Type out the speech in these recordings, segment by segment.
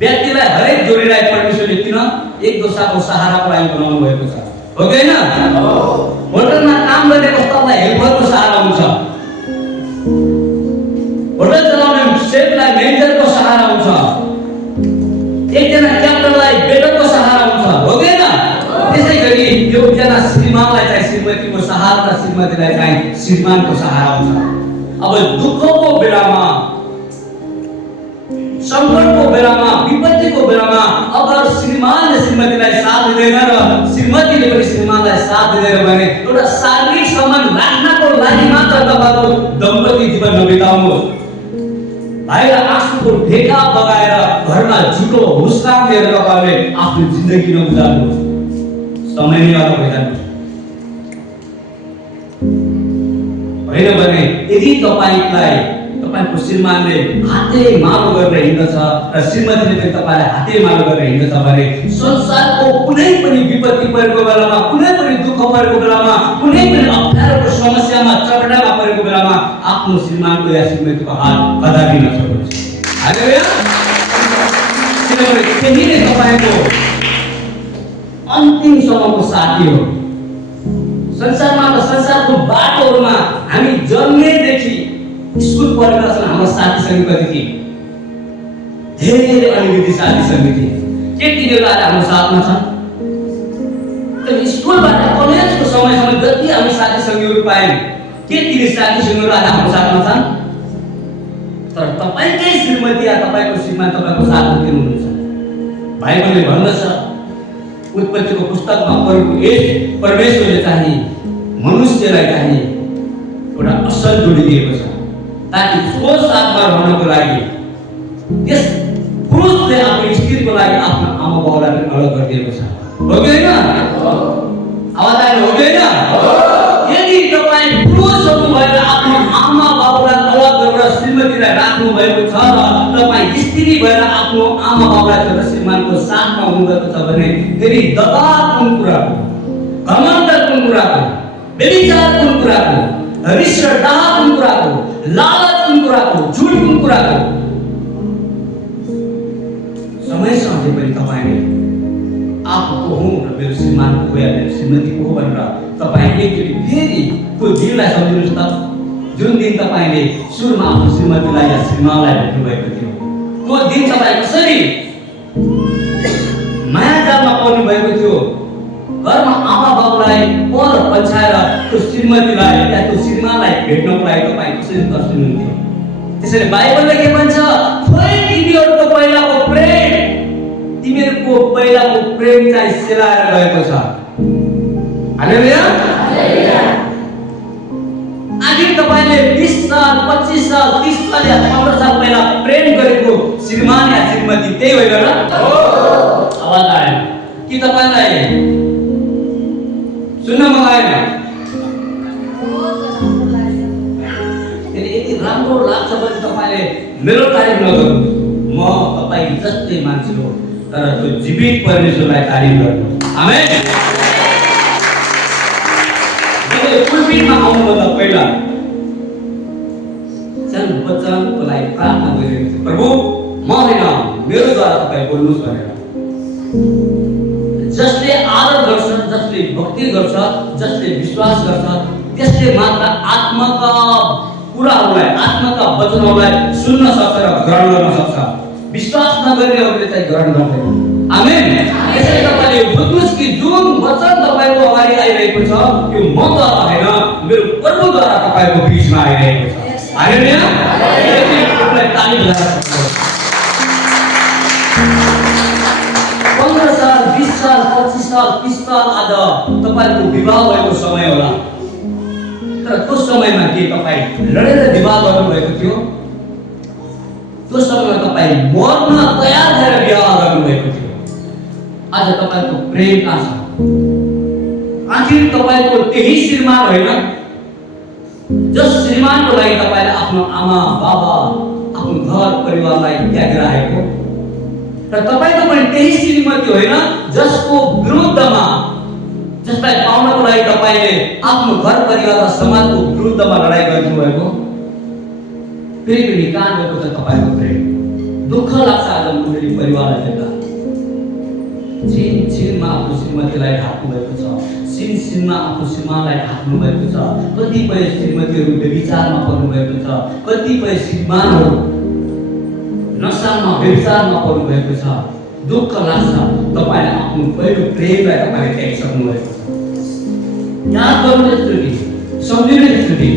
व्यक्तिलाई हरेक जोडीलाई परमेश्वरले किन एक दोस्राको सहाराको लागि बनाउनु भएको छ, हो कि हैन? होटलमा काम गर्ने कस्तालाई हेल्परको सहारा हुन्छ, होटल चलाउने सेफलाई म्यानेजरको सहारा हुन्छ, एकजना क्याप्टनलाई बेटरको सहारा हुन्छ, हो कि हैन? त्यसैगरी एकजना श्रीमानलाई चाहिँ श्रीमतीको सहारा र श्रीमतीलाई चाहिँ श्रीमानको सहारा हुन्छ। अब दुःखको बेलामा, संकटको बेलामा, विपत्तिको बेलामा अगर श्रीमानले श्रीमतीलाई साथ दिँदैन र श्रीमतीले पनि श्रीमानलाई साथ दिँदैन भने एउटा शारीरिक सम्बन्ध राख्नको लागि मात्र तपाईको दम्पति जीवन नबिताउनुहोस्। भाइलाई आँसुको ढेका बगाएर घरमा झुटो हुस्काम दिएर तपाईले आफ्नो जिन्दगी नगुजार्नुहोस्। समय नै अलग भइजान्छ। होइन भने यदि तपाईको श्रीमानले हाते मालो गरेर हिँड्दछ र श्रीमतीले पनि तपाईलाई हाते मालो गरेर हिँड्दछ भने संसारको कुनै पनि विपत्ति परेको बेलामा, कुनै पनि दुःख परेको बेलामा, कुनै पनि अप्ठ्यारोको समस्यामा, चपेटामा परेको बेलामा आफ्नो श्रीमानको या श्रीमतीको हात कदापि नछोड्नुहोस्। हालेलुया। किनभने त्यही नै तपाईको अन्तिमसम्मको साथी हो। संसारमा र संसारको बाटोहरुमा हामी जन्मेदेखि स्कुल पढेका छन्, हाम्रो साथी संगी कति थिए? धेरै अलिकति साथी संगी थिए। के तिनीहरू आज हाम्रो साथमा छन्? तर स्कुलबाट कलेजको समयसम्म जति हामी साथी संगीहरू पायौं, के ती साथी संगीहरू आज हाम्रो साथमा छन्? तर तपाईकै श्रीमती या तपाईको श्रीमान तपाईको साथमा किन हुनुहुन्छ? बाइबलले भन्दछ, उत्पत्तिको पुस्तकमा परमेश्वरले चाहिँ मनुष्यलाई चाहिँ एउटा असल जोडी दिएको छ ताकि सो साथमा रहनको लागि यस पुरुषले आफ्नो स्त्रीको लागि आफ्नो आमा बाउलाई पनि अलग गरिदिएको छ, हो कि हैन? आवाज आयो, हो कि हैन? यदि तपाई पुरुष हुनुभएर आफ्नो आमा बाउलाई अलग गरेर श्रीमतीलाई राख्नु भएको छ र तपाई स्त्री भएर आफ्नो आमा बाउलाई छोडेर श्रीमानको साथमा हुनुभएको छ भने फेरि दबाब कुन कुराको, घमण्ड कुन कुराको, व्यभिचार कुन कुराको, रिस र डाह कुन कुराको, लालच कुन कुराको, झुट कुन कुराको? समयसँग पनि तपाईले आफूको हुँ र मेरो श्रीमानको या मेरो श्रीमतीको हो भनेर तपाईले एकचोटि फेरि त्यो दिनलाई सम्झिनुहोस् त, जुन दिन तपाईले सुरुमा आफ्नो श्रीमतीलाई या श्रीमानलाई भेट्नु भएको थियो। त्यो दिन तपाईँ कसरी मायाजालमा पर्नु भएको थियो? घरमा आमा बाउलाई पर पछाएर त्यो श्रीमतीलाई या त्यो श्रीमानलाई भेट्नको लागि तपाईँ कसरी तर्सिनुहुन्थ्यो? त्यसैले बाइबलले के भन्छ? खोइ तिमीहरूको पहिलाको प्रेम चाहिँ सेलाएर गएको छ। हालेलुया। आखिर तपाईले 20 साल, 25 साल, 30 साल या 15 साल पहिला प्रेम गरेको श्रीमान या श्रीमती त्यही होइन र? आवाज आएन कि तपाईलाई सुन्न मन आएन? यदि राम्रो लाग्छ भने तपाईले मेरो तारिफ नगर्नु, म तपाई जस्तै मान्छे हो तर त्यो जीवित परमेश्वरलाई तारिफ गर्नु। आमेन। जब पुलपिटमा आउनुभन्दा पहिला सानो बच्चाको लागि प्रार्थना गरिरहेको छु, प्रभु म होइन मेरोद्वारा तपाईँ बोल्नुहोस् भनेर। जसले आदर गर्छ, जसले भक्ति गर्छ, जसले विश्वास गर्छ, त्यसले मात्र आत्माका कुराहरूलाई, आत्माका वचनहरूलाई सुन्न सक्छ र ग्रहण गर्न सक्छ। विश्वास नगर्नेहरूले चाहिँ ग्रहण गर्दैन। आमेन। यसैले तपाईले बुझ्नुहोस् कि जुन वचन तपाईको अगाडि आइरहेको छ त्यो मद्वारा होइन, मेरो प्रभुद्वारा तपाईको बीचमा आइरहेको छ। हालेलुया। यसैले ताली बजाएर 15 साल, 20 साल, 25 साल, 30 साल आज तपाईको विवाह भएको समय होला। तर त्यो समयमा के तपाईँ लडेर विवाह गर्नुभएको थियो? त्यो समयमा तपाईँ मर्न तयार भएर विवाह गर्नुभएको थियो। आज तपाईको प्रेम कहाँ छ? आखिर तपाईको त्यही श्रीमान होइन जस श्रीमानको लागि तपाईले आफ्नो आमा बाबा, आफ्नो घर परिवारलाई त्यागेर आएको, र तपाईको पनि त्यही श्रीमती होइन जसको विरुद्धमा, जसलाई पाउनको लागि तपाईले आफ्नो घर परिवार र समाजको विरुद्धमा लडाई गर्नुभएको? फेरि पनि कहाँ गएको छ तपाईको प्रेम? दुःख लाग्छ आज मण्डली परिवारलाई देख्दा छिनमा आफ्नो श्रीमतीलाई ढाक्नु भएको छ, सिनमा आफ्नो श्रीमानलाई ढाक्नु भएको छ, कतिपय श्रीमतीहरू व्यभिचारमा पर्नु भएको छ, कतिपय श्रीमानहरू नशामा व्यभिचारमा पर्नु भएको छ। दुःख लाग्छ, तपाईँले आफ्नो पहिलो प्रेमलाई तपाईँले त्यागिसक्नु भएको छ। याद गर्नु एकचोटि, सम्झिनु एकचोटि।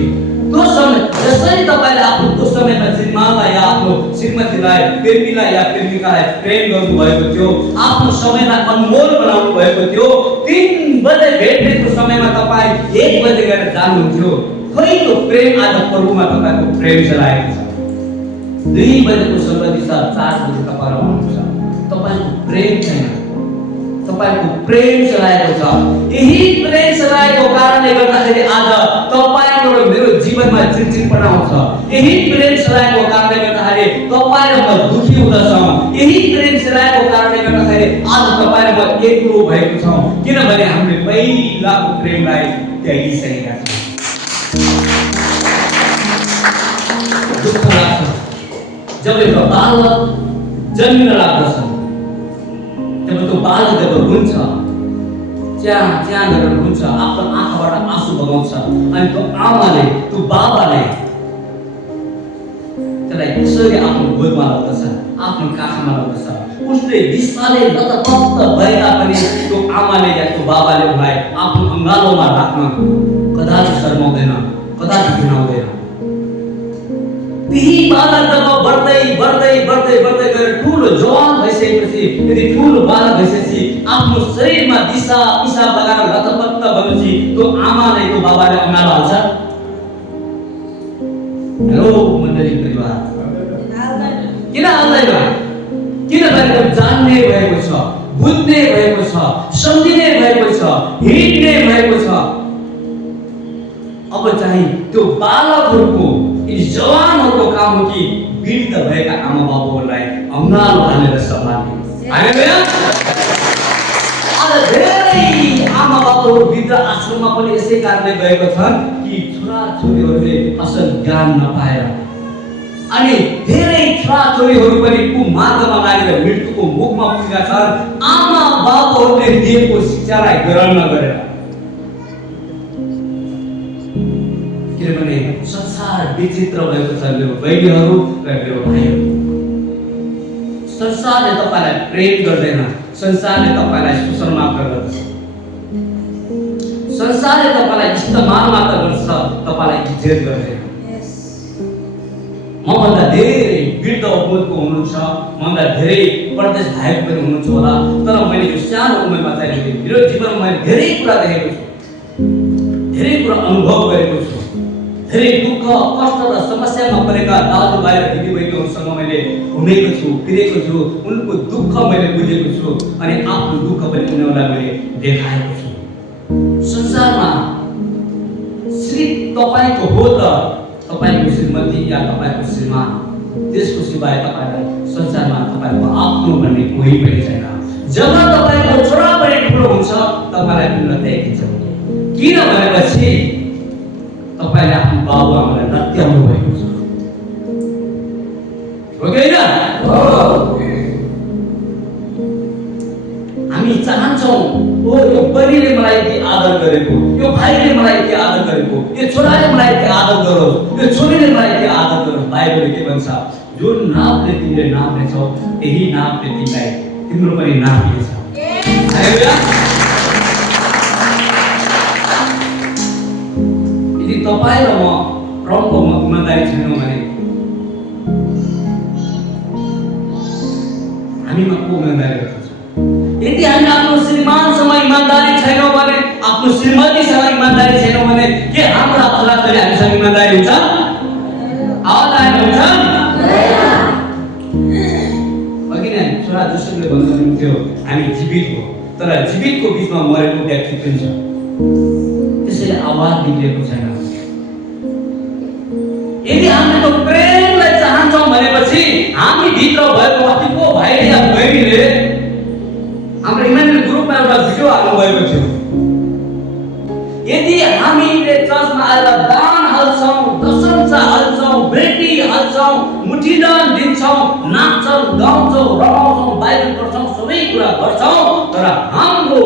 त्यो समय जसरी तपाईँले आफ्नो त्यो समयमा श्रीमानलाई या आफ्नो श्रीमतीलाई, प्रेमीलाई या प्रेमिकालाई प्रेम गर्नुभएको थियो, आफ्नो समयलाई अनमोल बनाउनु भएको थियो, 3 बजे भेट्नेको समयमा तपाईँ 1 बजे गएर जानुहुन्थ्यो, खै त्यो प्रेम आज प्रभुमा तपाईँको प्रेम चलाएको छ। 2 बजेको सम्बन्धी छ, 4 बजे तपाईँ आउनुहुन्छ, तपाईँको प्रेम छैन, तपाईको प्रेम चलाएको छ। यही प्रेम चलाएको कारणले गर्दाखेरि आज तपाईको र मेरो जीवनमा चिडचिडपना आउँछ। यही प्रेम चलाएको कारणले गर्दाखेरि तपाईँ र म दुखी हुँदछौँ। यही प्रेम चलाएको कारणले गर्दाखेरि आज तपाईँ र म एक्लो भएको छौँ, किनभने हामीले पहिलाको प्रेमलाई त्यागिसकेका छौँ। दुःख लाग्छ जब एउटा बालक जन्मिन लाग्दछ, जब त्यो बालक जब रुन्छ, च्या गरेर रुन्छ, आफ्नो आँखाबाट आँसु बगाउँछ, अनि त्यो आमाले, त्यो बाबाले त्यसलाई त्यसरी आफ्नो गोदमा लग्दछ, आफ्नो काखमा लग्दछ। उसले बिस्तारै लतपत्त भएता पनि त्यो आमाले या त्यो बाबाले उसलाई आफ्नो अङ्गालोमा राख्न कदापि शर्माउँदैन, कदापि घिनाउँदैन। त्यही बालक जब बढ्दै गएर ठुलो जवान भइसकेपछि, यदि ठुलो बालक भइसकेपछि आफ्नो शरीरमा दिशा पिसाब लगाएर लतपत्त भएपछि त्यो आमाले त्यो बाबाले अँगालो हाल्छ। हेलो मण्डली परिवार, किन हाल्दैन? किनभने जान्ने भएको छ, बुझ्ने भएको छ, सम्झिने भएको छ, हिँड्ने भएको छ। अब चाहिँ त्यो बालकहरूको, यी जवानहरूको काम हो कि वृद्ध भएका आमा बाबुहरूलाई अँगालो हालेर सम्हाल्ने। हालेलुया। आज धेरै आमा बाबुहरू वृद्ध आश्रममा पनि यसै कारणले गएका छन् कि छोरा छोरीहरूले असल ज्ञान नपाएर, अनि धेरै छोरा छोरीहरू पनि कुमार्गमा लागेर मृत्युको मुखमा पुगेका छन्, आमा बाबुहरूले दिएको शिक्षालाई ग्रहण नगरेर। किनभने संसार विचित्र भएको छ मेरो बहिनीहरू र मेरो भाइहरू। संसारले तपाईलाई प्रेम गर्दैन, संसारले तपाईलाई शोषण मात्र गर्छ, संसारले तपाईलाई इस्तेमाल मात्र गर्छ, तपाईलाई इज्जत गर्दैन। मभन्दा धेरै वृद्ध अवधको हुनुहुन्छ, मभन्दा धेरै परदेश भाइहरू पनि हुनुहुन्छ होला, तर मैले यो सानो उमेरमा चाहिँ मेरो जीवनमा मैले धेरै कुरा देखेको छु, धेरै कुरा अनुभव गरेको छु, धेरै दुःख कष्ट र समस्यामा परेका दाजुभाइ र दिदीबहिनीहरूसँग मैले घुमेको छु, फिरेको छु, उनको दुःख मैले बुझेको छु, अनि आफ्नो दुःख पनि उनीहरूलाई मैले देखाएको छु। संसारमा सिर्फ तपाईँको हो त तपाईँको श्रीमती या तपाईँको श्रीमान, त्यसको सिवाय तपाईँलाई संसारमा तपाईँको आफ्नो भन्ने कोही पनि छैन। जब तपाईँको छोरा पनि ठुलो हुन्छ तपाईँलाई ठुलो त्यागिन्छ। किन भनेपछि तपाईले आफ्नो बाबु आमालाई नत्याउनु भएको छ, हो कि हैन? हामी चाहन्छौँ ओ यो बहिनीले मलाई यति आदर गरेको, यो भाइले मलाई यति आदर गरेको, यो छोराले मलाई यति आदर गरोस्, यो छोरीले मलाई यति आदर गरोस्। बाइबलले के भन्छ? जुन नामले तिमीले नाप्नेछौ त्यही नामले तिमीलाई तिम्रो पनि नापिनेछ। हालेलुया। यदि तपाईँ र म प्रभुको इमानदारी छैनौँ भने हामीमा को इमानदारी गर्छ? यदि हामी आफ्नो श्रीमानसँग इमानदारी छैनौँ भने, आफ्नो श्रीमतीसँग इमानदारी छैनौँ भने के हाम्रा छोराछोरी हामीसँग इमानदारी हुन्छ? आवाज हुन्छ? अघि नै छोरा जोसेफले भन्नुहुन्थ्यो हामी जीवित हो, तर जीवितको बिचमा मरेको व्यक्ति पनि छ, त्यसैले आवाज निक्लेको छैन। यदि हामी त्यो प्रेमलाई चाहन्छौँ भनेपछि हामी भित्र भएको अस्तिको भाइले या बहिनीले हाम्रो इमान्युएल ग्रुपमा एउटा भिडियो हाल्नु भएको थियो। यदि हामीले चर्चमा आएर दान हाल्छौँ, दशंसा हाल्छौँ, भेटी हाल्छौँ, मुठीदान दिन्छौँ, नाच्छौँ, गाउँछौँ, रमाउँछौँ, गर्छौँ तर हाम्रो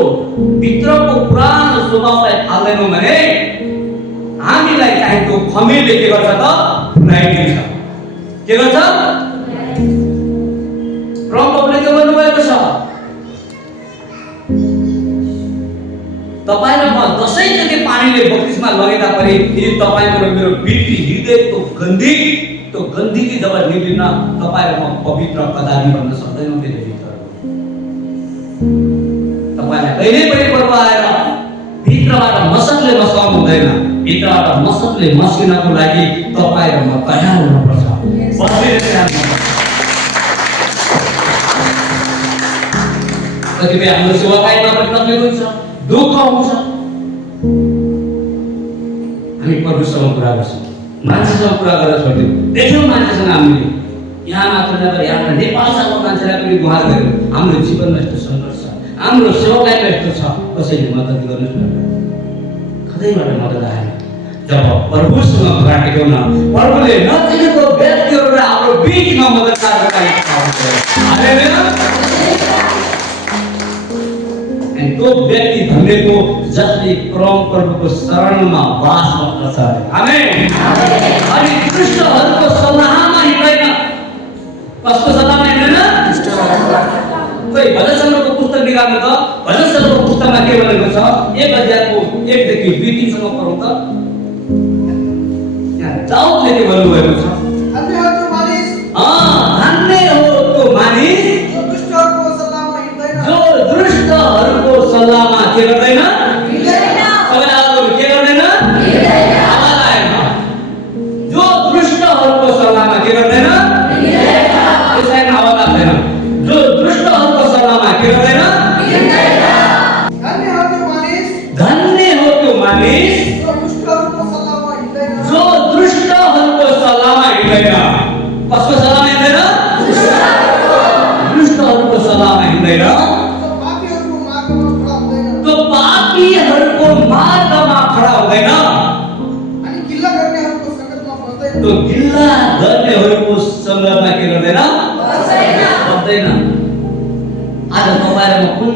भित्रको पुरानो स्वभावलाई थाल्दैनौँ भने हामीलाई चाहिँ त्यो खमीरले के गर्छ त फुलाइदिन्छ। के गर्छ? प्रभुले के भन्नुभएको छ? तपाईँ र म 10 चोटि पानीले बत्तिसमा लगेता पनि यदि तपाईँको र मेरो भित्री हृदयको गन्धकी जब निक्लिन तपाईँ र म पवित्र कदापि भन्न सक्दैनौँ। त्यसले भित्र तपाईँलाई कहिल्यै पनि प्रभु आएर भित्रबाट मसकले मस्काउनु हुँदैन। भित्रबाट मसकले मस्किनको लागि तपाईँ र म तयार हुनुपर्छ। कतिपय हाम्रो सेवाकाईमा पनि तकलिफ हुन्छ, दुःख हुन्छ। हामी प्रभुसँग कुरा गर्छौँ, मान्छेसँग कुरा गरेर छोड्यौँ। देख्यौँ मान्छेसँग हामीले यहाँ मात्र नभएर यहाँ नेपालसँग मान्छेलाई पनि गुहार गर्यौँ। हाम्रो जीवनमा यस्तो सङ्घर्ष छ, हाम्रो सेवाकाईमा यस्तो छ, कसैले मद्दत गर्नुहोस् न। कतैबाट मद्दत आएन। जब प्रभुसँग कुरा टेक्यौँ न, प्रभुले नचिनेको व्यक्तिहरूलाई हाम्रो बिचमा मद्दत गरेर त्यो व्यक्ति धन्यको जसले परम प्रभुको शरणमा वास गर्दछ। आमेन। अनि दुष्टहरूको सल्लाहमा हिँड्दैन। कसको सल्लाहमा हिँड्दैन? कोही भजन सङ्ग्रहको पुस्तक निकाल्नु त भजन सङ्ग्रहको पुस्तकमा के भनेको छ? 1 अध्यायको 1 देखि 2-3 सम्म पढौँ त। यहाँ दाउदले के भन्नुभएको छ? धन्य हो त्यो मानिस जो दुष्टहरूको सल्लाहमा के गर्दैन? के गर्दैन? जो दुष्टहरूको सल्लाहमा के गर्दैन? यसैमा आवाज लाग्दैन। जो दुष्टहरूको सल्लाहमा के गर्दैन? धन्य हो त्यो मानिस जो दुष्टहरूको सल्लाहमा हिँड्दैन। कसको सल्लाहमा हिँड्दैन? दुष्टहरूको सल्लाहमा हिँड्दैन। तो पापीहरूको मार्गमा खडा हुँदैन। अनि गिल्ला गर्नेहरूको सङ्गतमा के गर्दैन? बस्दैन। आज तपाईँ र म कुन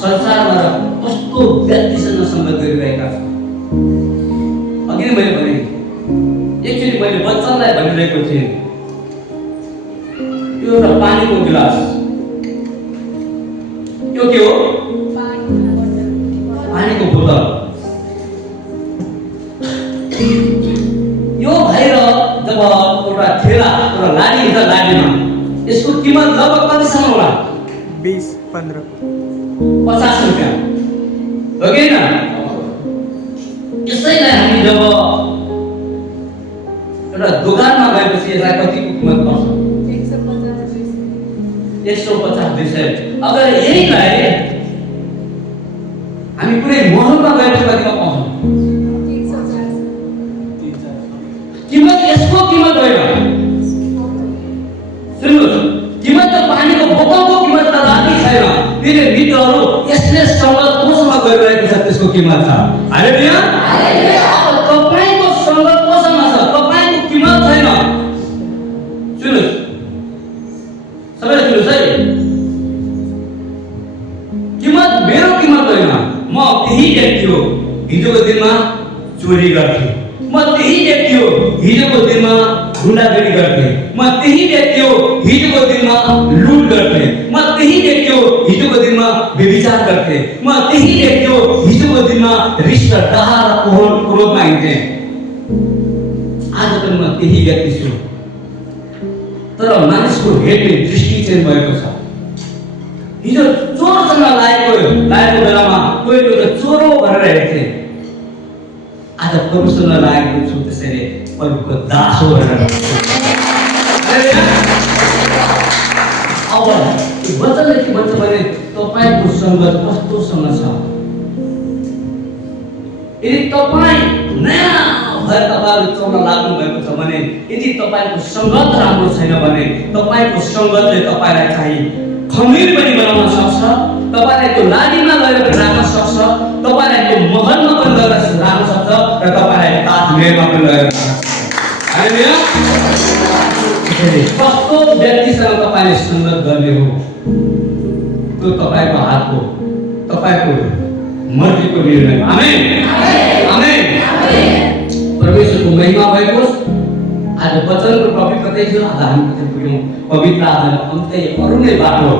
संसारमा र कस्तो व्यक्तिसँग सङ्गत गरिरहेका छौँ? अघि नै मैले भने एकचोटि मैले बच्चालाई भनिरहेको थिएँ, यो एउटा पानीको गिलास, यो के हो? पानीको बोतल। यो भएर जब एउटा ठेला एउटा लाडी हुन्छ, लाडीमा यसको कीमत लगभग कतिसम्म होला? 20-15 50 रुपियाँ हो कि होइन? यसैलाई हामी जब एउटा दोकानमा गएपछि यसलाई कतिको कीमत पर्छ? 150-200। अगर यहीलाई हामी कुनै महलमा गएपछि कतिमा पाउँछौँ? कीमत यसको कीमत होइन। सुन्नुहोस्, कीमत त पानीको बोतलको कीमत त राति छैन। फेरि मित्रहरू यसले सङ्गत कोसँग गरिरहेको छ त्यसको कीमत छ। हालेलुया। अब तपाईँको सङ्गत कोसँग छ? तपाईँको कीमत छैन। सुन्नुहोस्, सबैले सुन्नुहोस् है, कीमत मेरो कीमत होइन। म त्यही व्यक्ति हो हिजोको दिनमा चोरी गर्थे, म त्यही व्यक्ति हो हिजोको दिनमा गुन्डागर्दी गर्थे, म त्यही व्यक्ति हो हिजोको दिनमा लुट गर्थे, म त्यही व्यक्ति हो हिजोको दिनमा व्यभिचार गर्थे, म त्यही व्यक्ति हो हिजोको दिनमा रिस र डाह र क्रोधमा हिँड्थेँ। आज पनि म त्यही व्यक्ति छु। तर मानिसको हेर्ने दृष्टि चाहिँ भएको छ। हिजो चोरसँग लागेको बेलामा कोही त चोरो भनेर हेर्थे। आज प्रभुसँग लागेको छु, त्यसैले प्रभुको दास हो भनेर। अब वचनले के भन्छ भने तपाईँको सङ्गत कस्तोसँग छ? यदि तपाईँ नयाँ भएर तपाईँहरू चल्न लाग्नु भएको छ भने, यदि तपाईँको सङ्गत राम्रो छैन भने तपाईँको सङ्गतले तपाईँलाई चाहिँ खमीर पनि बनाउन सक्छ, तपाईँलाई त्यो लाडीमा लगेर राख्न सक्छ, तपाईँलाई त्यो महलमा पनि लगेर राख्न सक्छ र तपाईँलाई ताजमहलमा पनि लगेर राख्न सक्छ। हालेलुया। कस्तो व्यक्तिसँग तपाईँले सङ्गत गर्ने हो? त्यो तपाईको हातको तपाईको मर्जीको निर्णय हो। आमेन आमेन परमेश्वरको महिमा भएको होस्। आज वचनको टपिक कतै थियो, आज हामी कतै पुग्यौँ पवित्र आत्माले अन्तै अरू नै बाटो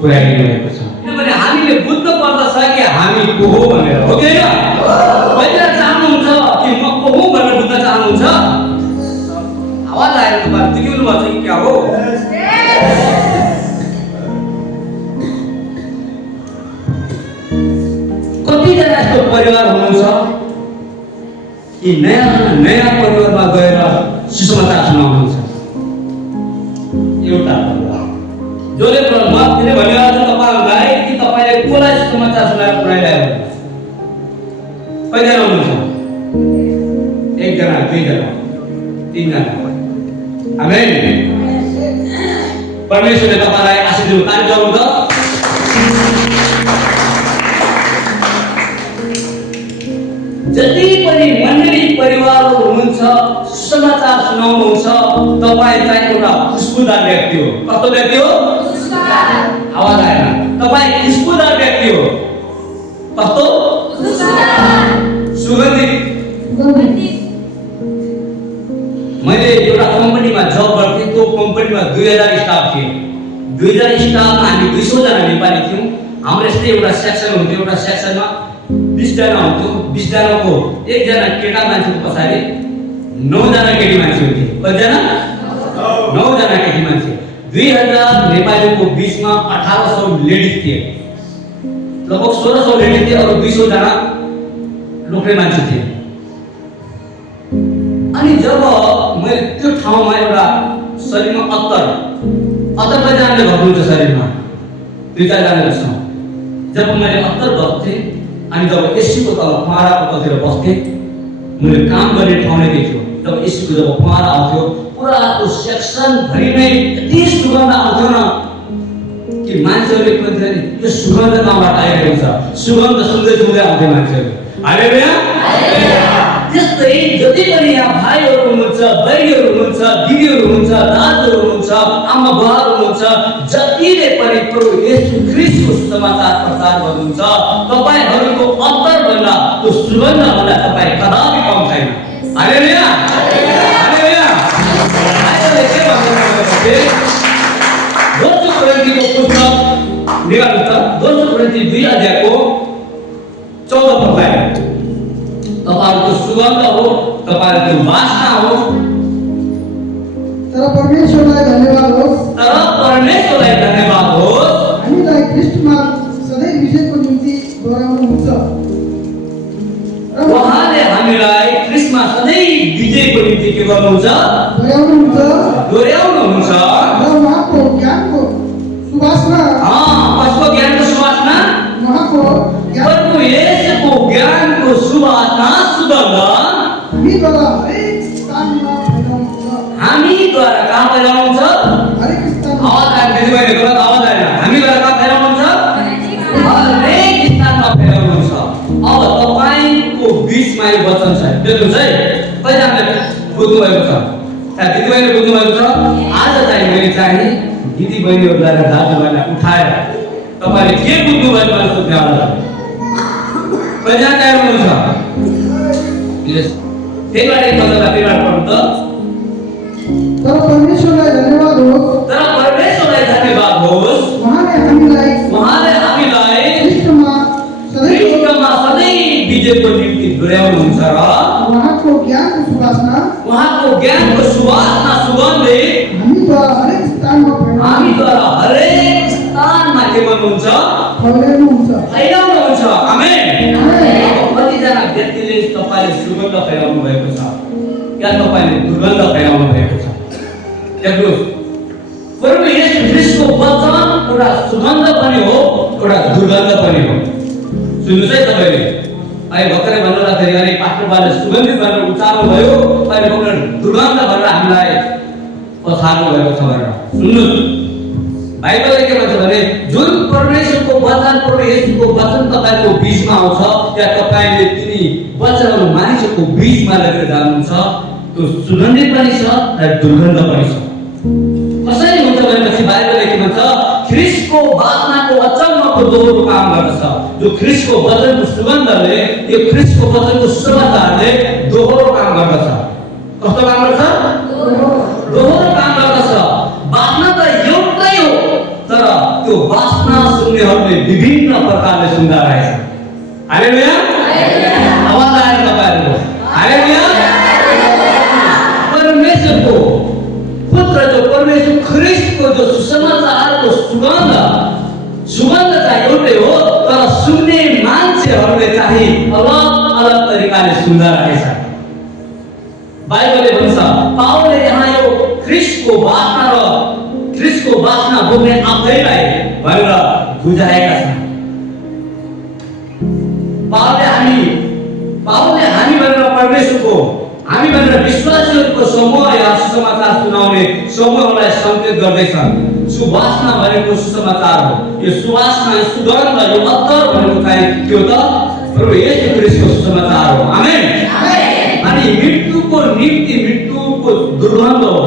पुर्याइदिनु भएको छ। किनभने हामीले बुझ्नु पर्दछ कि हामी को हो भनेर, हो कि होइन? पहिला चाहनुहुन्छ कि म को हो भनेर बुझ्न चाहनुहुन्छ? आवाज आएर तपाईहरु बुझ्नु भएको छ कि क्या हो? कतिजना यस्तो परिवार हुनुहुन्छ कि नयाँ परिवारमा गएर सुसमाचार सुनाउनुहुन्छ। एउटा परिवार जसले मैले भनिरहेको छु तपाईँहरूलाई कि तपाईँले कसलाई सुसमाचार सुनाएर पुऱ्याइरहेको हुन्छ? कतिजना हुनुहुन्छ? एकजना, दुईजना, तीनजना। आमेन। परमेश्वरले तपाईँलाई आशीष दिनु। तारिफ गर्नु त। जति पनि मण्डली परिवारहरू हुनुहुन्छ, सुसमाचार सुनाउनुहुन्छ, तपाईँ चाहिँ एउटा खुशबुदार व्यक्ति हो। कस्तो व्यक्ति हो? आवाज आएन। तपाईँ खुशबुदार व्यक्ति हो। कस्तो? सुगन्धित। मैले एउटा कम्पनीमा जब गर्थेँ। त्यो कम्पनीमा 2000 स्टाफ थिए। 2000 स्टाफमा हामी 200 जना नेपाली थियौँ। हाम्रो यस्तै एउटा सेक्सन हुन्थ्यो। एउटा सेक्सनमा 20 जना हुन्थ्यो। 20 जनाको एकजना केटा मान्छेको पछाडि 9 जना केटी मान्छे हुन्थे। कतिजना? 9 जना केटी मान्छे। 2000 नेपालीको बीचमा 1800 लेडिज थिए। लगभग 1600 लेडिज थिए। अरू 200 जना लोकल मान्छे थिए। अनि जब मैले त्यो ठाउँमा एउटा शरीरमा अत्तर कतिजनाले भर्नुहुन्छ शरीरमा? 2-4 जना जस्तो। जब मैले अत्तर बस्थेँ अनि जब एसीको तल फुवाराको तलतिर बस्थेँ, मैले काम गर्ने ठाउँ नै देख्यो। जब एसीको जब फुवारा आउँथ्यो, पुरा त्यो सेक्सन भरि नै यति सुगन्ध आउँथ्यो न कि मान्छेहरूले भन्थे नि यो सुगन्ध कहाँबाट आइरहेको छ? सुगन्ध सुन्दै सुन्दै आउँथ्यो मान्छेहरू। हालेलुया। त्यस्तै जति पनि यहाँ भाइहरू हुनुहुन्छ, बहिनीहरू हुनुहुन्छ, दिदीहरू हुनुहुन्छ, दाजुहरू हुनुहुन्छ, आमा बुवाहरू हुनुहुन्छ, जतिले पनि प्रभु येशू ख्रीष्टको सुसमाचार प्रचार गर्नुहुन्छ, तपाईहरूको अन्तरभन्दा त्यो सुगन्धभन्दा तपाईँ कदापि कम छैन। हालेलुया हालेलुया। आइले के भन्नुहुन्छ? दोस्रो कोरिन्थीको पुस्तक निकाल्नु त। दोस्रो कोरिन्थी 2 अध्यायको 14 पद। तपाईको सुगन्ध हो, तपाईको वासना हो। तर परमेश्वरलाई धन्यवाद होस्। तर परमेश्वरलाई धन्यवाद होस्। हामीलाई ख्रीष्टमा सधैँ विजयको निम्ति दोहोऱ्याउनुहुन्छ। उहाँले हामीलाई ख्रीष्टमा सधैँ विजयको निम्ति के गर्नुहुन्छ? दोहोऱ्याउनुहुन्छ। दोहोऱ्याउनुहुन्छ। र उहाँको ज्ञानको सुवासना। कसको ज्ञानको सुवासना? उहाँको प्रभु येशूको ज्ञानको सुवासना सुगन्ध हामीद्वारा हरेक स्थानमा फैलाउनुहुन्छ। हामीद्वारा कहाँ फैलाउनुहुन्छ? हरेक स्थानमा। आवाज आएर दिदीबहिनी गलत आवाज आएन। हामीद्वारा कहाँ फैलाउनुहुन्छ? हरेक स्थानमा फैलाउनुहुन्छ। अब तपाईँको बीचमा यो वचन छ। देख्नुहोस् है, कतिजनाले बुझ्नु भएको छ? दिदीबहिनी बुझ्नु भएको छ? आज चाहिँ मैले चाहिँ दिदीबहिनीहरूलाई र दाजुभाइलाई उठाएर तपाईँले के बुझ्नु भएको भनेर सोध्ने होला। कतिजना तयार हुनुहुन्छ? यस। त्यही भएर एक वचनलाई फेरि पढ्नु त। तर परमेश्वरलाई धन्यवाद होस्। तर परमेश्वरलाई धन्यवाद होस्। उहाँले हामीलाई ख्रीष्टमा सधैँ विजयको निम्ति दोहोऱ्याउनुहुन्छ र उहाँको ज्ञानको सुवासना सुगन्धले हामीद्वारा हरेक स्थानमा के गर्नुहुन्छ? फैलाउनुहुन्छ। आमेन। कतिजना व्यक्तिले तपाईँले सुगन्ध फैलाउनु भएको छ या तपाईँले दुर्गन्ध फैलाउनु भएको छ? हेर्नुहोस्, प्रभु येशू ख्रीष्टको वचन एउटा सुगन्ध पनि हो, एउटा दुर्गन्ध पनि हो। सुन्नुहोस् है तपाईँले। अहिले भर्खरै भन्नुपर्दाखेरि अरे पास्टर बाले सुगन्धित भनेर उच्चार्नु भयो, अहिले भर्खर दुर्गन्ध भनेर हामीलाई पछार्नु भएको छ भनेर। सुन्नुहोस्, बाइबलले के भन्छ भने जुन परमेश्वरको वचन, प्रभु येशूको वचन तपाईँको बीचमा आउँछ, या तपाईँले तिनी वचनहरू मानिसहरूको बीचमा लगेर जानुहुन्छ, त्यो सुगन्धित पनि छ र दुर्गन्ध पनि छ। कसरी हुन्छ भनेपछि बाइबलले के भन्छ? ख्रीष्टको वासनाको अचम्म यो ख्रीष्टको वचनको सुगन्धले, यो ख्रीष्टको वचनको सुसमाचारले दोहोरो काम गर्दछ। कस्तो काम गर्छ? दोहोरो काम गर्दछ। वासना त एउटै हो, तर त्यो वासना सुन्नेहरूले विभिन्न प्रकारले सुन्दा रहेछ। हालेलुया। आवाज आयो तपाईहरुको? हालेलुया। परमेश्वरको पुत्र जो परमेश्वर ख्रीष्टको जो सुसमाचारको सुगन्ध चाहिँ एउटै हो, तर सुन्ने मान्छेहरूले चाहिँ अलग अलग तरिकाले सुन्दा रहेछ। बाइबलले भन्छ, पावलले यहाँ यो ख्रीष्टको वासना बोक्ने आफैलाई भनेर बुझाएका छन्। पावलले हामी भनेर परमेश्वरको, हामी भनेर विश्वासीहरूको समूह या सुसमाचार सुनाउने समूहलाई संकेत गर्दैछन्। सुवासना भनेको सुसमाचार हो। यो सुवासना, यो सुगन्ध, यो अत्तर भनेको चाहिँ के हो त? प्रभु येशू ख्रीष्टको सुसमाचार हो। आमेन। अनि मृत्युको दुर्गन्ध हो।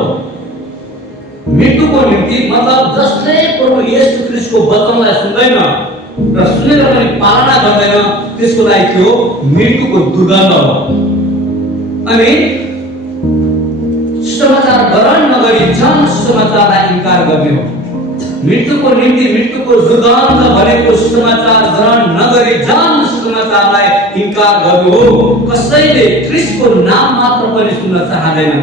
मृत्युको निम्ति मतलब जसले प्रभु येशू ख्रीष्टको वचनलाई सुन्दैन र सुनेर पनि पालना गर्दैन, त्यसको लागि के हो? मृत्युको दुर्गन्ध हो। अनि सुसमाचार ग्रहण नगरी जन सुसमाचारलाई इन्कार गर्ने हो। मृत्युको निम्ति मृत्युको दुर्गन्ध भनेको सुसमाचार ग्रहण नगरी जन सुसमाचारलाई इन्कार गर्नु हो। कसैले ख्रीष्टको नाम मात्र पनि सुन्न चाहँदैन।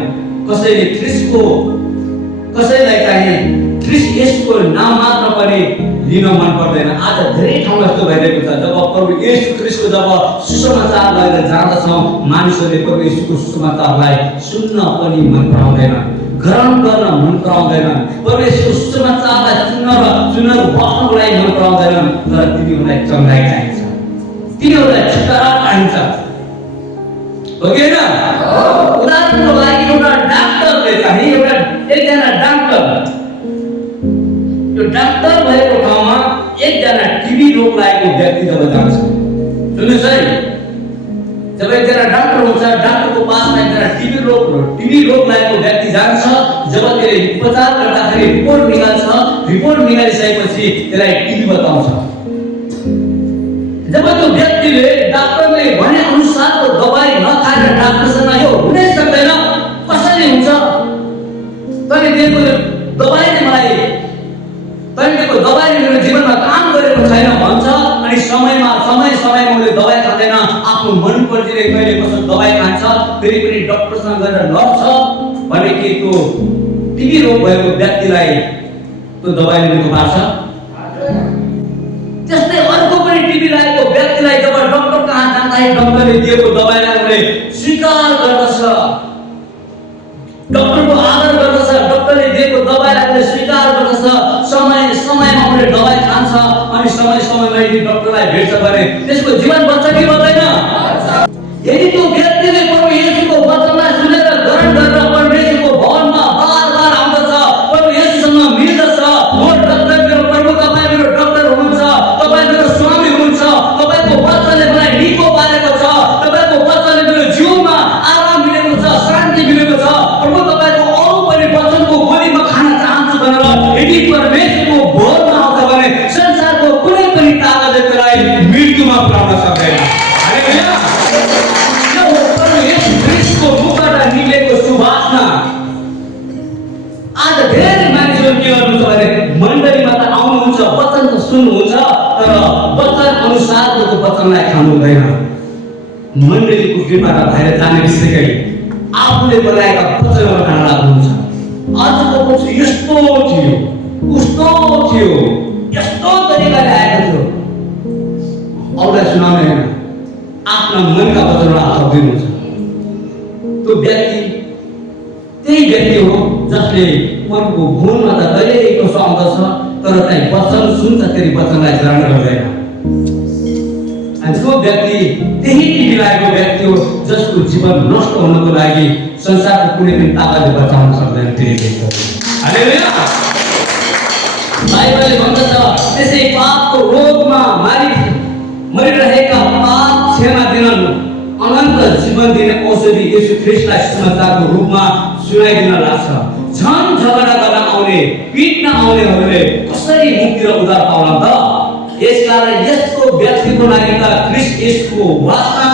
कसैलाई चाहिँ ख्रीष्ट येशूको नाम मात्र पनि लिन मन पर्दैन। आज धेरै ठाउँमा यस्तो भइरहेको छ, जब प्रभु येशू ख्रीष्टको जब सुसमाचार लिएर जाँदछौँ, मानिसहरूले प्रभु येशूको सुसमाचारलाई सुन्न पनि मन पराउँदैन, ग्रहण गर्न मन पराउँदैन। प्रभु येशूको सुसमाचारलाई सुन्न बस्नको लागि मन पराउँदैन। तर तिनीहरूलाई चङ्गाइ चाहिन्छ, तिनीहरूलाई छुटकारा चाहिन्छ, हो कि होइन? उदाहरणको लागि एउटा डाक्टरले चाहिँ एकजना डाक्टर, यो डाक्टर भएको ठाउँमा एकजना टिबी रोग लागेको व्यक्ति जब जान्छ, सुन्नुहोस् है, जब एकजना डाक्टर हुन्छ, डाक्टरको पासमा एकजना टिबी रोग लागेको व्यक्ति जान्छ, जब त्यसले उपचार गर्दाखेरि रिपोर्ट निकालिसकेपछि त्यसलाई टिबी बताउँछ। जब त्यो व्यक्तिले डाक्टरले भने अनुसारको दबाई नखाएर डाक्टरसँग यो हुनै सक्दैन, कसरी हुन्छ? तैँले दिएको दबाईले मेरो जीवनमा काम गरेको छैन भन्छ। अनि समयमा उसले दबाई खाँदैन, आफ्नो मन पर्जीले कहिले कसो दबाई खान्छ, फेरि पनि डाक्टरसँग गएर लड्छ भने के त्यो टिबी रोग भएको व्यक्तिलाई त्यो दबाईले निको पार्छ? त्यस्तै अर्को पनि टिबी लागेको व्यक्तिलाई जब डाक्टर कहाँ जाँदाखेरि डाक्टरले दिएको दबाईलाई उसले स्वीकार गर्दछ, डाक्टरको आदर गर्दछ, डाक्टरले दिएको दबाईलाई उसले स्वीकार गर्दछ, समयमा उसले दबाई खान्छ, अनि समयमा यदि डाक्टरलाई भेट्छ भने त्यसको जीवन बच्छ कि बच्दैन? यदि त्यो व्यक्तिले प्रभु येशूको वचनलाई सुनेर ग्रहण गरेर परमेश्वरको भवनमा बार आउँदछ, प्रभु येशूसँग मिल्दछ, हो डाक्टर मेरो प्रभु, तपाईँ मेरो डाक्टर हुनुहुन्छ, तपाईँ मेरो स्वामी हुनुहुन्छ, तपाईँको वचनले मलाई निको पारेको छ, तपाईँको वचनले मेरो जीवनमा आराम मिलेको छ, शान्ति मिलेको छ, प्रभु तपाईँको अरू पनि वचनको गोलीमा खान चाहन्छु भनेर यदि परमेश्वरको भवनमा आउँछ भने संसारको कुनै पनि ताकतले त्यसलाई मृत्युमा पुर्याउन सक्दैन। हालेलुया। यो प्रभु येशू ख्रीष्टको मुखबाट निक्लेको सुवासना। आज धेरै मानिसहरू के गर्नुहुन्छ भने मण्डलीमा त आउनुहुन्छ, वचन त सुन्नुहुन्छ, तर वचन अनुसारको त्यो वचनलाई खानु हुँदैन। मण्डलीको कृपाबाट बाहिर जाने बित्तिकै आफूले बनाएका वचनहरू खान लाग्नुहुन्छ। आजको पछि यस्तो थियो, उस्तो थियो, यस्तो तरिकाले आएको थियो, अरूलाई सुनाउने होइन, आफ्ना मनका वचनहरू आफू दिनुहुन्छ। त्यो व्यक्ति त्यही व्यक्ति हो जसले प्रभुको भवनमा त कहिल्यै कसो आउँदछ, तर चाहिँ वचन सुन्छ, फेरि वचनलाई ग्रहण गर्दैन। अनि त्यो व्यक्ति त्यही टिबी लागेको व्यक्ति हो जसको जीवन नष्ट हुनको लागि संसारको कुनै पनि ताकतले बचाउन सक्दैन। हालेलुया। बाइबलले भन्दछ, त्यसै पापको रोगमा मरिरहेका पाप क्षमा दिन अनन्त जीवन दिने औषधि येशू ख्रीष्टलाई सुसमाचारको रूपमा सुनाइदिन लाग्छ। झन् झगडा गर्न आउने, पिट्न आउनेहरूले कसरी मुक्ति र उद्धार पाउला त? यसकारण यस्तो व्यक्ति मसीहको लागि त ख्रीष्ट येशूको वास्ता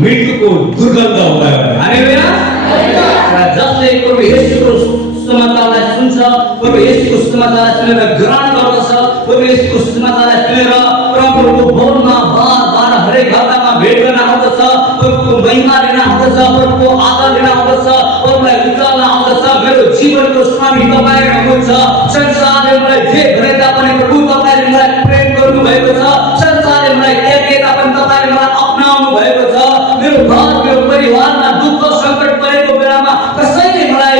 मृत्युको दुर्गन्ध हो गयो। हालेलुया। र जसले प्रभु येशूको सुसमाचारलाई सुन्छ, प्रभु येशूको सुसमाचारलाई सुनेर ग्रहण गर्दछ, प्रभु येशूको सुसमाचारलाई सुनेर प्रभुको भवनमा बार हरेक घरमा भेट गर्न आउँदछ, प्रभुको महिमा लिन आउँदछ, प्रभुको आदर लिन आउँदछ, प्रभुलाई उचाल्न आउँदछ। मेरो जीवनको स्वामी तपाईँ हुनुहुन्छ। संसारले मलाई जे भने तापनि प्रभु तपाईँले मलाई प्रेम गर्नु भएको छ। संसारले मलाई त्यागे तापनि तपाईँले मलाई अपनाउनु भएको छ। मेरो घर, मेरो परिवारमा दुःख सङ्कट परेको बेलामा कसैले मलाई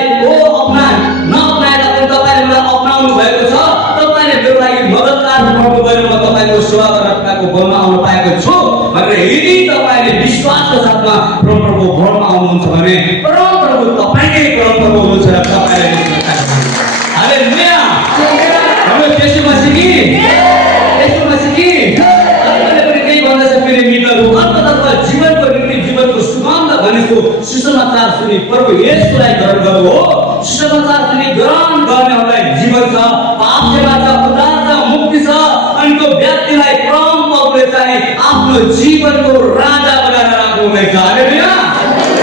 नअपनाए तापनि तपाईँले मलाई अपनाउनु भएको छ। तपाईँले मेरो लागि मद्दतगार गर्नु भयो। म तपाईँको सेवा गर्न तपाईँको भवनमा आउन पाएको छु भनेर यदि तपाईँले विश्वासको साथमा परमप्रभुको भवनमा आउनुहुन्छ भने परमप्रभु तपाईँकै परमप्रभु हुनुहुन्छ र तपाईँले हालेलुया। हाम्रो येशू मसीह कि तपाईँले पनि त्यही भन्दैछ फेरि मित्रहरू, अन्ततः जीवनको निम्ति जीवनको सुगन्ध भनेको सुसमाचार सुनि प्रभु येशूलाई ग्रहण गर्नु हो। सुसमाचार सुनि ग्रहण गर्नेहरूलाई जीवन छ, पाप क्षमा छ, उद्धार छ, मुक्ति छ। अनि त्यो व्यक्तिलाई परमप्रभुले चाहिँ आफ्नो जीवनको राजा बनाएर राख्नुहुनेछ। हालेलुया।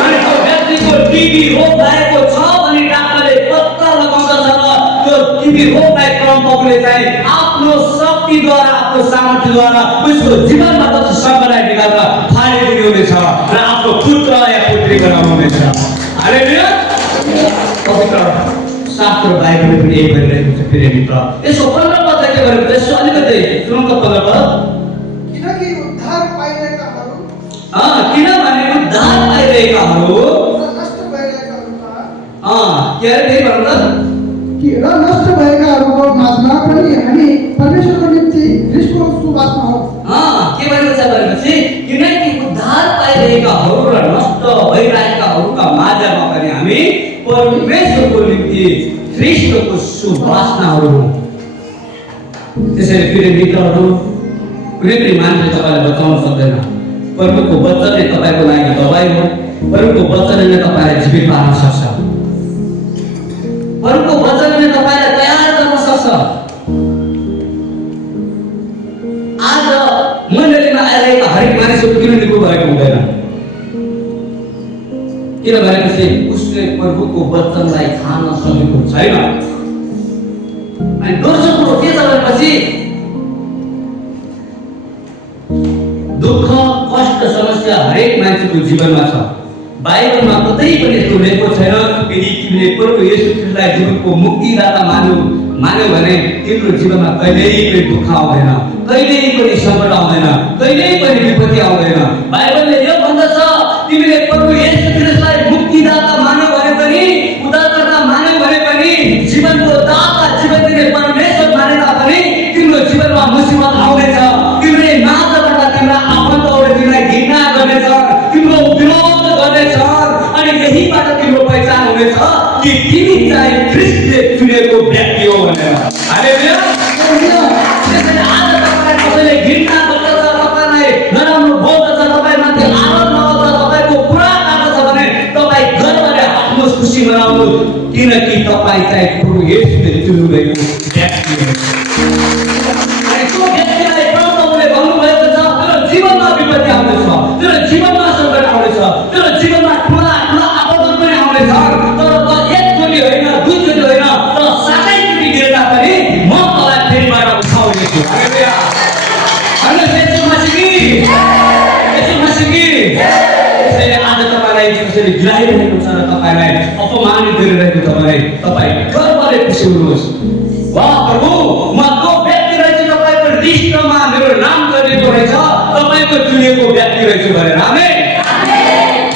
अनि त्यो व्यक्तिको टिबी रोग भएको छ भने डाक्टरले पत्ता लगाउँदछ र त्यो टिबी रोगलाई परमप्रभुले चाहिँ आफ्नो शक्तिद्वारा, आफ्नो सामर्थ्यद्वारा उसको जीवनबाट सङ्कटलाई निकालेर फालिदिनु हुनेछ र आफ्नो पुत्र या पुत्री बनाउनुहुनेछ। हालेलुया। पवित्र शास्त्र बाइबलले पनि यही भनिरहेको छ। फेरि मित्र यसको 15 पद के भनेको यसो अलिकति सुनौँ त 15 पद। किनकि उद्धार पाइरहेकाहरू किनभने उद्धार पाइरहेकाहरू र नष्ट भइरहेकाहरूमा के अरे फेरि भन्नु त र नष्ट भएकाहरूको माझमा पनि हामी परमेश्वरको निम्ति ख्रीष्टको सुवासना हौ। के भनेको छ भनेपछि किनकि उद्धार पाइरहेकाहरू र नष्ट भइरहेकाहरूका माझमा पनि हामी परमेश्वरको निम्ति ख्रीष्टको सुवासनाहरू हौँ। त्यसैले फेरि मित्रहरू, कुनै पनि मान्छे तपाईँलाई बचाउन सक्दैन। प्रभुको वचनले तपाईँको लागि दबाई हो। प्रभुको वचनले तपाईँलाई जीवित पार्न सक्छ। प्रभुको वचनले तपाईँलाई तयार गर्न सक्छ। आज मण्डलीमा आइरहेका हरेक मानिसहरू किन निको भएको हुँदैन? किनभनेपछि उसले प्रभुको वचनलाई खान सकेको छैन। अनि दोस्रो कुरो के छ भनेपछि दुःख, कष्ट, समस्या हरेक मान्छेको जीवनमा छ। बाइबलमा कतै पनि यस्तो लेखेको छैन यदि तिमीले प्रभु येशू ख्रीष्टलाई जीवनको मुक्तिदाता मान्यौ भने तिम्रो जीवनमा कहिल्यै पनि दुःख आउँदैन, कहिल्यै पनि सङ्कट आउँदैन, कहिल्यै पनि विपत्ति आउँदैन। बाइबलले यो भन्दछ तिमीले प्रभु येशू ख्रीष्टलाई मुक्तिदाता मान्यौ भने पनि, उद्धारकर्ता मान्यौ भने पनि, जीवनको दाता, जीवन दिने परमेश्वर माने तापनि तिम्रो जीवनमा मुसिबत आउनेछ। तिम्रो माझबाट तिम्रा आफन्तहरूले तिमीलाई घृणा गर्नेछ, तिम्रो विरोध गर्नेछ। अनि यहीबाट तिम्रो पहिचान हुनेछ कि तिमी चाहिँ ख्रीष्टले चुनेको व्यक्ति हो भनेर। हालेलुया। त्यसैले आज तपाईँलाई कसैले घृणा गर्दछ, तपाईँलाई नराम्रो बोल्दछ, तपाईँमाथि आरोप लगाउँछ, तपाईँको कुरा गर्दछ भने तपाईँ गर्वले हाँस्नुहोस्, खुसी मनाउनुहोस्, किनकि तपाईँ चाहिँ प्रभु येशूले चुन्नुभएको व्यक्ति हो। अनि त्यो व्यक्तिलाई प्रभुले भन्नुभएको छ तेरो जीवनमा विपत्ति आउनेछ, तेरो जीवनमा सङ्कट आउनेछ, तेरो जीवनमा ठुला ठुला आपदहरू पनि आउनेछ। तर एकचोटि होइन, दुईचोटि होइन, तर 7चोटि गिर्दा पनि म तँलाई फेरिबाट उठाउनेछु। हालेलुया। येशू मसीह कि त्यसैले आज तपाईँलाई कसैले गिराइरहेको छ र तपाईँलाई अपमानित गरिरहेको छ भने तपाईँ गर्वले खुसी हुनुहोस्। वाह प्रभु, म त्यो व्यक्ति रहेछु, तपाईँको लिस्टमा मेरो नाम गरिएको रहेछ, तपाईँको चुनिएको व्यक्ति रहेछु भनेर। आमेन।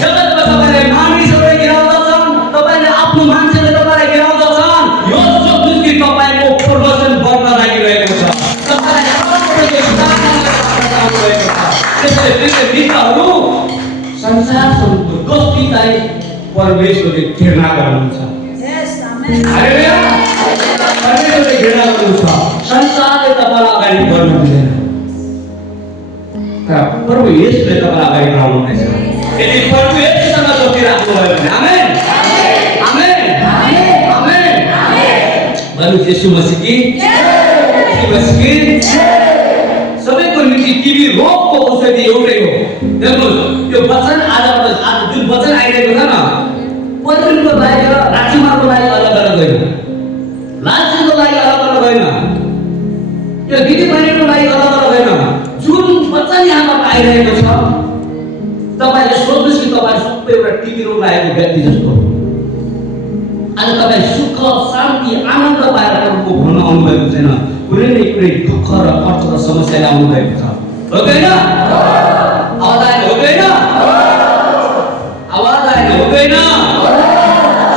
जगतमा तपाईँले मानिसहरूले गिराउँदछन्, तपाईँले आफ्नो मान्छेले तपाईँलाई गिराउँदछन्, यो सोच्नुहोस् कि तपाईँको प्रमोसन बढ्न लागिरहेको छ, तपाईँलाई त्यसैले मित्रहरू, संसारसँगको दोस्ती चाहिँ परमेश्वरले घृणा गर्नुहुन्छ। हालेलुया। परमेश्वरले घृणा गर्नुहुन्छ। संसारले तपाईँलाई अगाडि बढ्न दिँदैन, तर प्रभु येशूले तपाईँलाई अगाडि बढाउनुहुनेछ। यदि प्रभु येशूसँग दोस्ती राख्नुभयो भने। आमेन, आमेन, आमेन। भन्नुहोस् येशू मसीह कि सबैको निम्ति टिबी रोगको औषधि एउटै हो। हेर्नुहोस् यो वचन आज जुन वचन आइरहेको छ न, पत्नीको लागि र राजकुमारको लागि अलग अलग होइन, लालचीको लागि अलग अलग होइन, यो दिदी बहिनीको लागि अलग अलग होइन। जुन वचन यहाँबाट आइरहेको छ, तपाईँले सोध्नुहोस् कि तपाईँ सबै एउटा टिबी रोग लागेको व्यक्ति जस्तो हो। आज तपाईँ सुख शान्ति आनन्द पाएर प्रभुको भ्रमण आउनुभएको छैन, कुनै न कुनै दुःख र कष्ट र समस्याले आउनुभएको छ, हो कि होइन? आवाज आएन, हो कि होइन? आवाज आएन, हो कि होइन?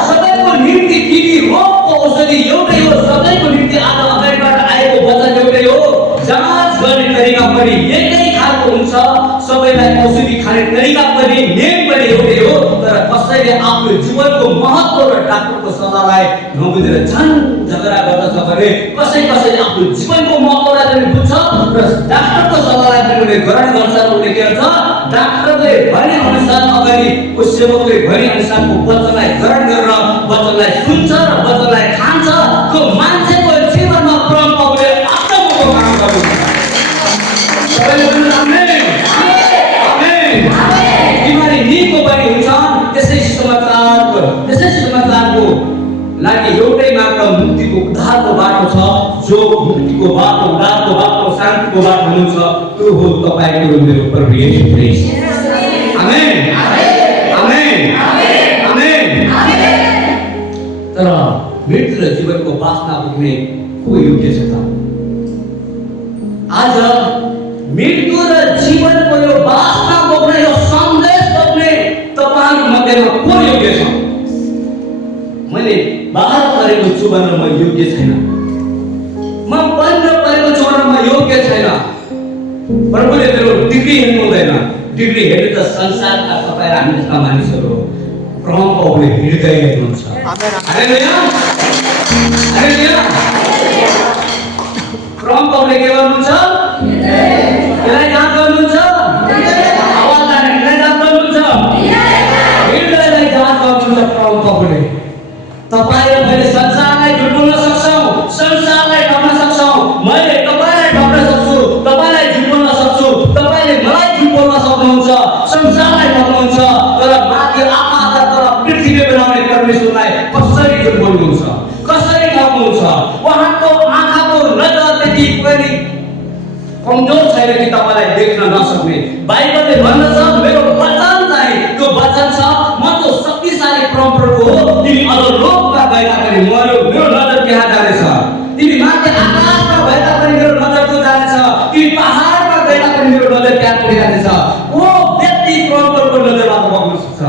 सबैको निम्ति टिबी रोगको औषधि एउटै हो। सबैको निम्ति आज अगाडिबाट आएको वचन एउटै हो। जाँच गर्ने तरिका पनि एकै खालको हुन्छ, सबैलाई औषधि खाने तरिका पनि नियम पनि एउटै हो। तर कसैले आफ्नो जीवनको महत्त्व र डाक्टरको सल्लाहलाई नबुझेर झन् झगडा गर्दछ भने कसैले आफ्नो जीवनको महत्त्वलाई पनि बुझ्छ र डाक्टरको सल्लाहलाई पनि उनले ग्रहण गर्छ र उनले के गर्छ, डाक्टरले भने अनुसार अगाडिको सेवकले भने अनुसारको वचनलाई ग्रहण गरेर वचनलाई सुन्छ र वचनलाई खान्छ। त्यो मान्छेको जीवनमा परम प्रभुले आफ्नो काम गर्नुहुन्छ। सबैले भन्नु आमेन, आमेन, आमेन। बिमारी निको पनि हुन्छ। त्यसै समाचारको लागि एउटै मात्र मुक्तिको उद्धारको बाटो छ, जो मुक्तिको बाटो, उद्धारको बाटो, शान्तिको बाटो हुनुहुन्छ, त्यो हो तपाईँको र मेरो प्रभु येशू ख्रीष्ट। आमेन, आमेन, आमेन, आमेन। तर मृत्यु र जीवनको वासना पुग्ने को योग्य छ त? आज मृत्यु र जीवनको यो वासना बोक्ने, यो सन्देश बोक्ने तपाईहरु मध्येमा को योग्य छ? मैले बाहर परेको छु भनेर म योग्य छैन, म बन्द परेको छु भनेर म योग्य छैन। प्रभुले मेरो डिग्री हेर्नु हुँदैन, डिग्री हेर्नु त संसारका तपाईहरु हामी जस्ता मानिसहरु हो। प्रभुले हृदय हेर्नुहुन्छ। हालेलुया, हालेलुया। प्रभुले के गर्नुहुन्छ? हृदय जाँच गर्नुहुन्छ। आवाज आएन, हृदय जाँच गर्नुहुन्छ। हृदयलाई जाँच गर्नुहुन्छ प्रभुले। तपाईँ र मैले संसारलाई झुट बोल्न सक्छौँ, संसारलाई ठग्न सक्छौँ, मैले तपाईलाई ठग्न सक्छु, तपाईलाई झुट बोल्न सक्छु, तपाईले मलाई झुट बोल्न सक्नुहुन्छ, संसारलाई ठग्नुहुन्छ। तर माथि आकाश र पृथ्वी बनाउने परमेश्वरलाई कसरी झुट बोल्नुहुन्छ, कसरी ठग्नुहुन्छ? उहाँको आँखाको नजर त्यति पनि कमजोर छैन कि तपाईलाई देख्न नसक्ने। बाइबलले भन्दछ मेरो वचन चाहिँ त्यो वचन छ, म त शक्तिशाली परमप्रभु हो। तिमी अझ लोकमा गए तापनि मेरो नजर त्यहाँ जानेछ। तिमी माथि आकाशमा भए तापनि मेरो नजर त्यो जानेछ। तिमी पहाडमा गए तापनि मेरो नजर त्यहाँ पनि जानेछ। को व्यक्ति परमप्रभुको नजरबाट बग्न सक्छ?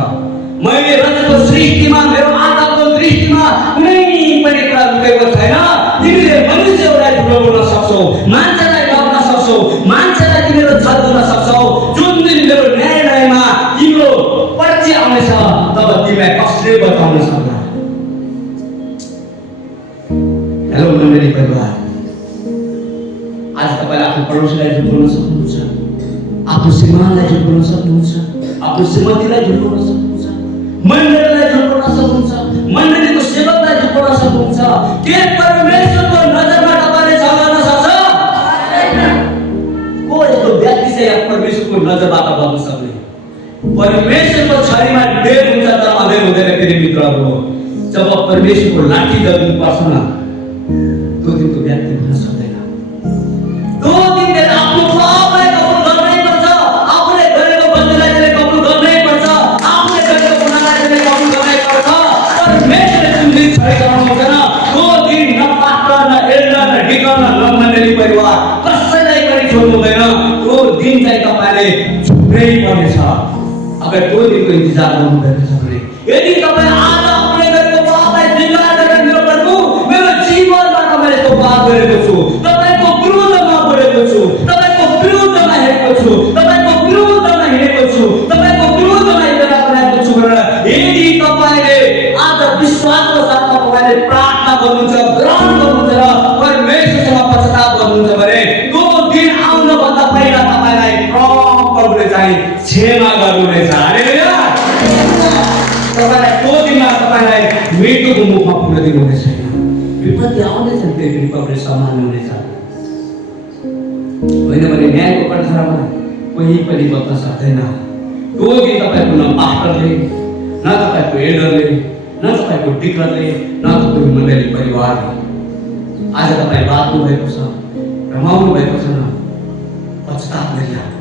मैले रचेको सृष्टिमा, मेरो आँखाको दृष्टिमा कुनै पनि कुरा लुकेको छैन। तिमीले मनुष्यलाई ठुलो बोल्न सक्छौ, मान्छेलाई ठग्न सक्छौ, मान्छेलाई तिमीले छल गर्न सक्छौ। जुन दिन मेरो न्यायालयमा तिम्रो पर्ची आउनेछ तब तिमीलाई कसले बचाउन सक्ला? हेलो मण्डली परिवार, आज तपाईले आफ्नो पडोसीलाई झुट बोल्न सक्नुहुन्छ, आफ्नो श्रीमानलाई झुट बोल्न सक्नुहुन्छ, आफ्नो श्रीमतीलाई झुट बोल्न सक्नुहुन्छ, मण्डलीलाई झुट बोल्न सक्नुहुन्छ, मण्डलीको सेवकलाई झुट बोल्न सक्नुहुन्छ। के परमेश्वरको नजरमा तपाईले छल गर्न सक्छ? को यस्तो व्यक्ति चाहिँ परमेश्वरको नजरबाट बच्न सक्ने? परमेश्वरको छरीमा डेढ हुन्छ तर अँधेर हुँदैन। फेरि मित्रहरू, जब परमेश्वरको लाठी दल्नु पर्छ न, त्यो दिनको व्यक्ति हुन सक्दैन। त्यो दिन आफ्नो पापलाई कबुल गर्नै पर्छ, आफूले गरेको बन्देलाई चाहिँ कबुल गर्नै पर्छ, आफूले गरेको गुनाहलाई चाहिँ कबुल गर्नै पर्छ। परमेश्वरले जुन दिन छरी गराउनु हुँदैन, त्यो दिन न पात्र न एल्ड न डिकन न मण्डली परिवार कसैलाई पनि छोड्नु हुँदैन। त्यो दिन चाहिँ तपाईले छुट्नै पर्नेछ। अगर त्यो दिनको इन्तजार गर्नुभएको छ भने, यदि तपाईँ आज आफूले गरेको पापलाई स्वीकार गरेर मेरो प्रभु मेरो जीवनमा मैले यस्तो पाप गरेको छु, तपाईँको विरुद्धमा बोलेको छु, तपाईँको विरुद्धमा हेरेको छु, तपाईँको विरुद्धमा हिँडेको छु, तपाईँको विरुद्धमा योजना बनाएको छु भनेर यदि तपाईँले आज विश्वासको साथमा तपाईँले प्रार्थना गर्नुहुन्छ, ग्रहण गर्नुहुन्छ र परमेश्वरसँग पश्चाताप गर्नुहुन्छ भने त्यो दिन आउनुभन्दा पहिला तपाईँलाई प्रभुले चाहिँ क्षमा गर्नुहुनेछ। हालेलुया। तपाईँलाई त्यो दिनमा संसारमा कोही पनि बच्न सक्दैन। कोही तपाईँको न पास्टरले, न तपाईँको एल्डरले, न तपाईँको डिकनले, न तपाईँको मण्डली परिवारले। आज तपाईँ बाँच्नु भएको छ, रमाउनु भएको छ न, पश्चाताप गरिहाल्नु।